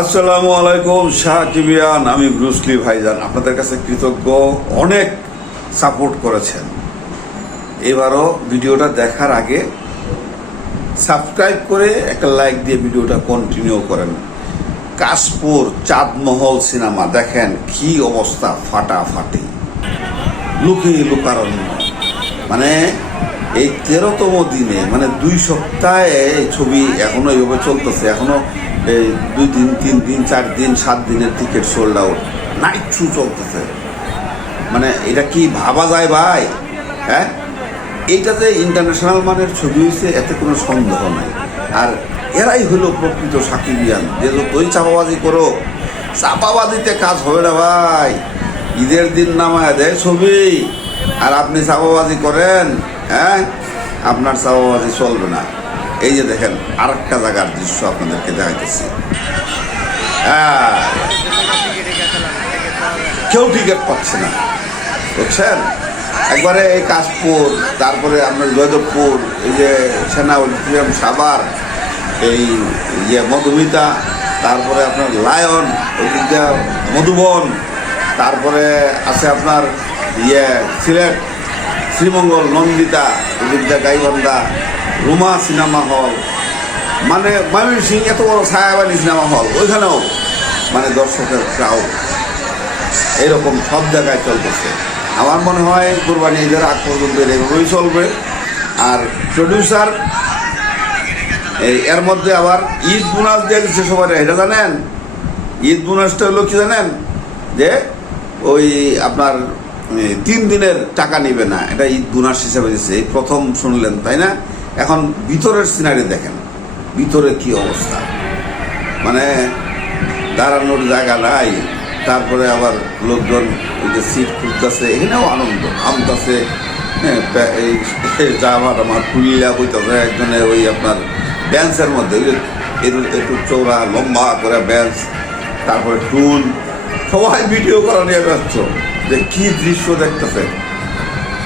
আসসালামু আলাইকুম, শাহ কিবিয়ান, আমি ব্রুসলি ভাইজান। আপনাদের কাছে কৃতজ্ঞ, অনেক সাপোর্ট করেছেন। এবারও ভিডিওটা দেখার আগে সাবস্ক্রাইব করে একটা লাইক দিয়ে ভিডিওটা কন্টিনিউ করেন। কাশপুর চাঁদমহল সিনেমা, দেখেন কি অবস্থা ফাটাফাটি। লুকিয়ে লুকারণ্য। মানে এই তেরোতম দিনে মানে দুই সপ্তাহে এই ছবি এখনও এইভাবে চলতেছে, এখনও এই দুই দিন, তিন দিন, চার দিন, সাত দিনের ticket sold out night show চলতেছে। মানে এটা কি ভাবা যায় ভাই? হ্যাঁ? এইটা যে ইন্টারন্যাশনাল মানের ছবি হয়েছে এতে কোনো সন্দেহ নাই। আর এরাই হলো প্রকৃত সাকিবিয়ান। যে তুই চাপাবাজি করো চাপাবাজিতে কাজ হবে না ভাই। ঈদের দিন নামায় দেয় ছবি। আর আপনি চাপাবাজি করেন হ্যাঁ? আপনার চাপাবাজি চলবে না। এই যে দেখেন, আরেকটা জায়গার দৃশ্য আপনাদেরকে দেখাইতেছি। হ্যাঁ কেউ টিকিট পাচ্ছে না, বুঝছেন? একবারে এই কাশপুর তারপরে আপনার জয়দেবপুর, এই যে সেনা অডিটোরিয়াম সাভার, এই ইয়ে মধুমিতা, তারপরে আপনার লায়ন ওইদিকটা মধুবন, তারপরে আছে আপনার ইয়ে সিলেট, শ্রীমঙ্গল, নন্দিতা ওইদিকটা গাইবান্ধা রুমা সিনেমা হল। মানে ময়মনসিং এত বড় ছায়াবানী সিনেমা হল। ওইখানেও মানে দর্শকের ক্রাউড এরকম সব জায়গায় চলতেছে। আমার মনে হয় কোরবানি ঈদের আগ পর্যন্ত এভাবেই চলবে। আর প্রডিউসার এই এর মধ্যে আবার ঈদ বোনাস দিয়ে দিচ্ছে সবাই এটা জানেন? ঈদ বোনাসটা হলো কি জানেন? যে ওই আপনার তিন দিনের টাকা নেবে না। এটা ঈদ বোনাস হিসেবে দিচ্ছে। এই প্রথম শুনলেন, তাই না? এখন ভিতরের সিনারি দেখেন। ভিতরে কি অবস্থা? মানে দাঁড়ানোর জায়গা নাই, তারপরে আবার লোকজন ওই যে সিট খুঁজতেছে, এখানেও আনন্দ। আমতাছে হ্যাঁ প্যা- এই জামা টামা খুলিয়া বইতেছে একজনে ওই আপনার বেঞ্চের মধ্যে, ওই একটু চৌড়া লম্বা করে বেঞ্চ তারপরে টুল সবাই ভিডিও করা নিয়ে ব্যস্ত, যে কী দৃশ্য দেখতেছে।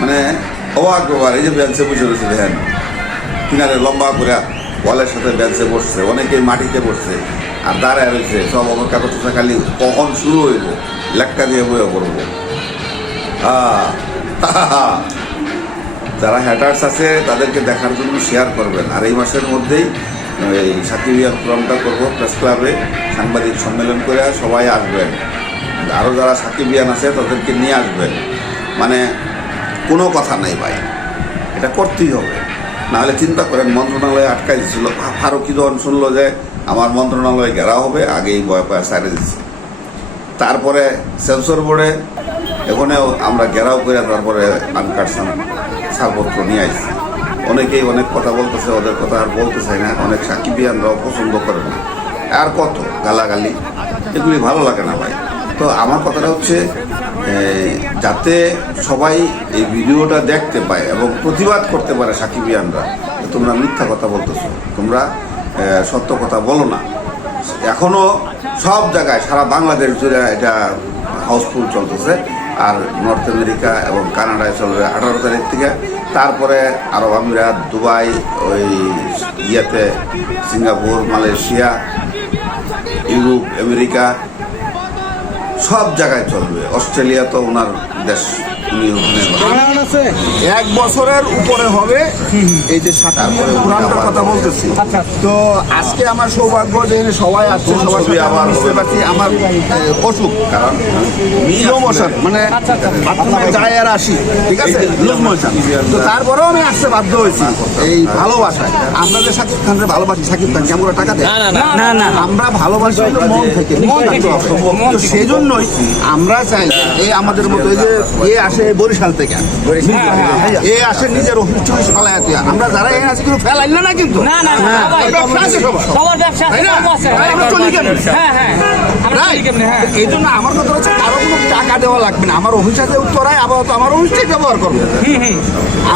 মানে অবাক ব্যাপার, এই যে বেঞ্চে বসে রয়েছে, দেখেন। কিনারে লম্বা করে ওয়ালের সাথে বেঞ্চে বসছে, অনেকেই মাটিতে বসছে, আর দাঁড়ায় রয়েছে, সব অপেক্ষা করতেছে খালি কখন শুরু হইব লেখকা দিয়ে বয়ে করব যারা হ্যাটার্স আছে, তাদেরকে দেখার জন্য শেয়ার করবেন। আর এই মাসের মধ্যেই এই সাকিবিয়ান প্রোগ্রামটা করব প্রেস ক্লাবে সাংবাদিক সম্মেলন করে সবাই আসবেন। আরও যারা সাকিবিয়ান আছে, তাদেরকে নিয়ে আসবেন। মানে কোনো কথা নাই ভাই, এটা করতেই হবে। নাহলে চিন্তা করেন, মন্ত্রণালয়ে আটকাই দিচ্ছিল ফারুকি যখন শুনলো যে আমার মন্ত্রণালয় ঘেরা হবে, আগেই ভয় পায় সারে দিচ্ছে তারপরে সেন্সর বোর্ডে এখানেও আমরা ঘেরাও করে তারপরে আনকার ছাড়পত্র নিয়ে আসছি। অনেকেই অনেক কথা বলতেছে, ওদের কথা আর বলতে চাই না। অনেক সাকিবিয়ানরাও পছন্দ করে না। আর কত গালাগালি, এগুলি ভালো লাগে না ভাই। তো আমার কথাটা হচ্ছে যাতে সবাই এই ভিডিওটা দেখতে পায় এবং প্রতিবাদ করতে পারে সাকিবিয়ানরা। তোমরা মিথ্যা কথা বলতেছো, তোমরা সত্য কথা বলো না। এখনও সব জায়গায় সারা বাংলাদেশ জুড়ে এটা হাউসফুল চলতেছে। আর নর্থ আমেরিকা এবং কানাডায় চলবে আঠারো তারিখ থেকে। তারপরে আরব আমিরাত, দুবাই, ওই ইয়েতে, সিঙ্গাপুর, মালয়েশিয়া, ইউরোপ, আমেরিকা সব জায়গায় চলবে। অস্ট্রেলিয়া তো ওনার দেশ। এক বছরের উপরে হবে এই যে কথা বলতেছি তো আজকে আমার সৌভাগ্য যে সবাই আসছে সবার সাথে আমার বুঝতে পারছি আমার অসুখ কারণ মানে যায় আর আসি ঠিক আছে তো তারপরেও আমি আসতে বাধ্য হয়েছি এই ভালোবাসায় আমরা যে সাকিব খানকে ভালোবাসি সাকিব খান কেমন টাকা দেয় না না আমরা ভালোবাসি মন থেকে মন সেই জন্যই আমরা চাই এই আমাদের মতো এই যে আসে বরিশাল থেকে। এ আসে নিজের অফিস টফিস ফেলায় তুই আমরা যারা এখানে আছি কিন্তু ফেলাইল না কিন্তু? না না না হ্যাঁ, ব্যবসা আছে সবার। সবার। ব্যবসা আছে? হ্যাঁ হ্যাঁ। হ্যাঁ। এই জন্য আমার কথা হচ্ছে কারও কোনো টাকা দেওয়া লাগবে না। আমার আপাতত আমার অফিসটাই ব্যবহার করব।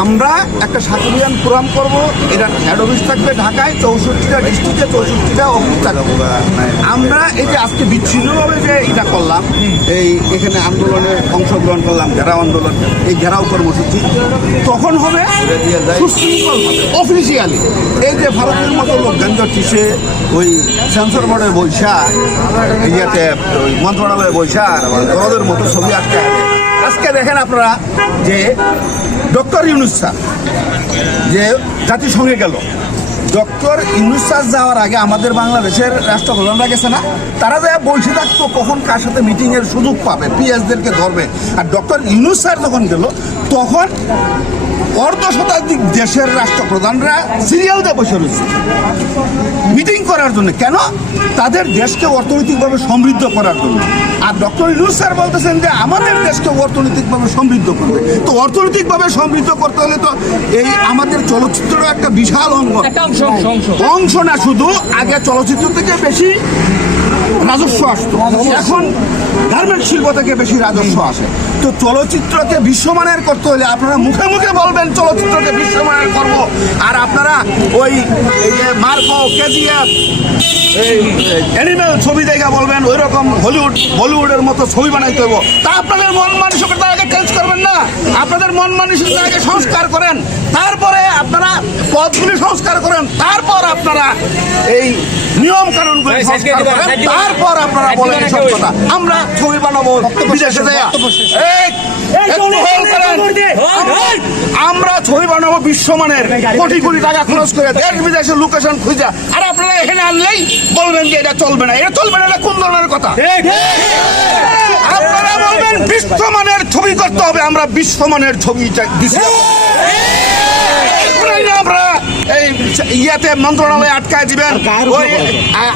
আমরা একটা সাতুরিয়ান প্রোগ্রাম করব। এটা হেড অফিস থাকবে ঢাকায় চৌষট্টিটা ডিস্ট্রিক্টে চৌষট্টিটা অফিস থাকবে। আমরা এই যে আজকে বিচ্ছিন্নভাবে যে এটা করলাম এই এখানে আন্দোলনে অংশগ্রহণ করলাম ঘেরাও আন্দোলন এই ঘেরাও কর্মসূচি তখন হবে সুশৃঙ্খল অফিসিয়ালি এই যে ভারতের মতো লোকজন সে ওই সেন্সর বোর্ডে বৈশা ইয়েতে মন্ত্রণালয়ে বৈশা ওদের মতো ছবি আটকে আজকে দেখেন আপনারা যে ডক্টর ইউনুস স্যার, যে জাতিসংঘে গেল। ডক্টর ইউনুস স্যার যাওয়ার আগে আমাদের বাংলাদেশের রাষ্ট্রপ্রধানরা গেছে না? তারা যা বসে থাকতো কখন কার সাথে মিটিংয়ের সুযোগ পাবে? পিএসদেরকে ধরবে। আর ডক্টর ইউনুস স্যার যখন গেল, তখন অর্ধ শতাধিক দেশের রাষ্ট্রপ্রধানরা সিরিয়াল দিয়ে বসে রয়েছে। করার জন্য। কেন? তাদের দেশকে অর্থনৈতিকভাবে সমৃদ্ধ করার জন্য। আর ডক্টর ইনুস স্যার বলতেছেন যে আমাদের দেশকে অর্থনৈতিকভাবে সমৃদ্ধ করবে। তো অর্থনৈতিকভাবে সমৃদ্ধ করতে হলে তো এই আমাদের চলচ্চিত্রের একটা বিশাল অঙ্গ। অংশ না শুধু আগে চলচ্চিত্র থেকে বেশি রাজস্ব আসতো। এখন গার্মেন্ট শিল্প থেকে বেশি রাজস্ব আসে। তো চলচ্চিত্রকে বিশ্বমানের করতে হলে আপনারা মুখে মুখে বলবেন চলচ্চিত্রকে বিশ্বমানের করব। আর আপনারা ওই মার্কো কেজিএফ এই অ্যানিমেল ছবি দেখে বলবেন ওই রকম হলিউড বলিউডের মতো ছবি বানাইতে হব তা আপনাদের মন মানসিকতা না আপনাদের মন মানসিকতা আগে সংস্কার করেন তারপরে আপনারা পদগুলি সংস্কার করেন তারপর আপনারা এই নিয়ম কানুন। তারপর আপনারা বলেন সব কথা আমরা ছবি বানাবো বিদেশে। আমরা ছবি বানাবো বিশ্বমানের কোটি কোটি টাকা খরচ করে দেশ বিদেশে লোকেশন খুঁজা আর আপনারা এখানে আনলেই বলবেন যে এটা চলবে না এটা চলবে না এটা কোন ধরনের কথা হবে আমরা বিশ্বমানের ছবি চাই- দিছি। এখনই না আমরা এই ইয়াতে মন্ত্রণালয়ে আটকায় দিবেন। ওই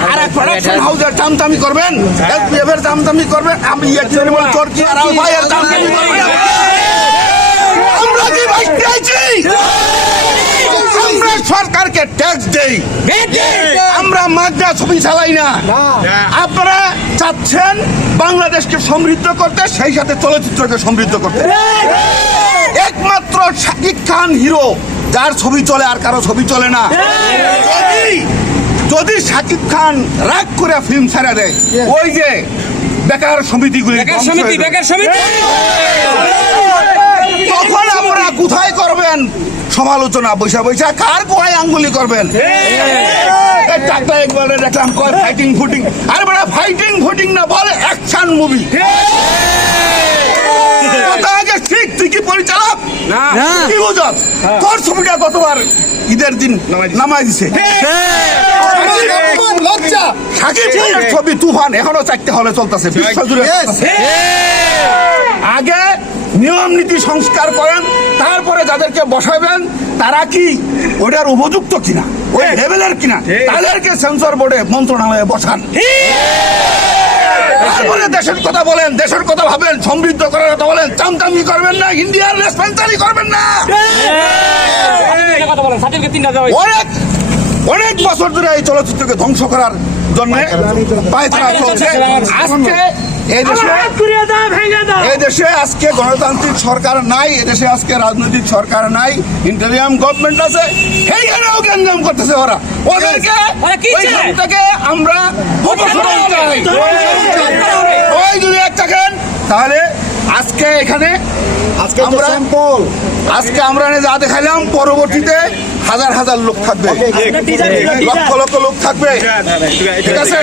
আর এক প্রোডাকশন হাউসের করবেন। এলপিএফ এর চামচামি করবেন আমি ইয়ে আর করবেন আমরা কি বাইক আইছি আমরা সরকারকে ট্যাক্স দেই আমরা মাদ্রা ছবি চালাই না। আপনারা চাচ্ছেন বাংলাদেশকে সমৃদ্ধ করতে সেই সাথে চলচ্চিত্রকে সমৃদ্ধ করতে। একমাত্র শাকিব খান হিরো যার ছবি চলে আর কারও ছবি চলে না। যদি শাকিব খান রাগ করে ফিল্ম ছেড়ে দেয় ওই যে বেকার সমিতিগুলি সমিতি বেকার সমিতি। তখন আমরা কোথায় করবেন? সমালোচনা বৈশা বৈশা কার কোয়ায় আঙ্গুলি করবেন টাকটা একবারে দেখলাম কয় ফাইটিং ফুটিং আরে বড় ফাইটিং ফুটিং না বলে অ্যাকশন মুভি আগে ঠিক কি পরিচালক না কি বুঝত তোর ছবিটা কতবার ঈদের দিন নামাই দিছে সাকিব খানের ছবি তুফান এখনও চারটে হলে চলতেছে বিশ্বজুড়ে আগে নিয়ম নীতি সংস্কার করেন তারপরে যাদেরকে বসাবেন তারা কি ওটার উপযুক্ত কিনা? ওই লেভেলের কিনা? তাদেরকে সেন্সর বোর্ডে মন্ত্রণালয়ে বসান। তারপরে দেশের কথা বলেন দেশের কথা ভাবেন সমৃদ্ধ করার কথা বলেন চামচামি করবেন না ইন্ডিয়ার রেসপেন্সারি করবেন না। তিনটা কথা বলেন সার্টিফিকেট তিনটা দেওয়া হয়েছে। অনেক অনেক বছর ধরে এই চলচ্চিত্রকে ধ্বংস করার জন্য পায়তারা চলছে। আজকে এই দেশে এই দেশে আজকে গণতান্ত্রিক সরকার নাই এদেশে আজকে রাজনৈতিক সরকার নাই ইন্টারিয়াম গভর্নমেন্ট আছে সেইখানেও গ্যাঞ্জাম করতেছে ওরা। ওদেরকে থেকে আমরা ওই যদি একটা খান তাহলে আজকে এখানে আজকে আমরা আজকে আমরা এনে যা দেখাইলাম পরবর্তীতে হাজার হাজার লোক থাকবে। লক্ষ লক্ষ লোক থাকবে। ঠিক আছে?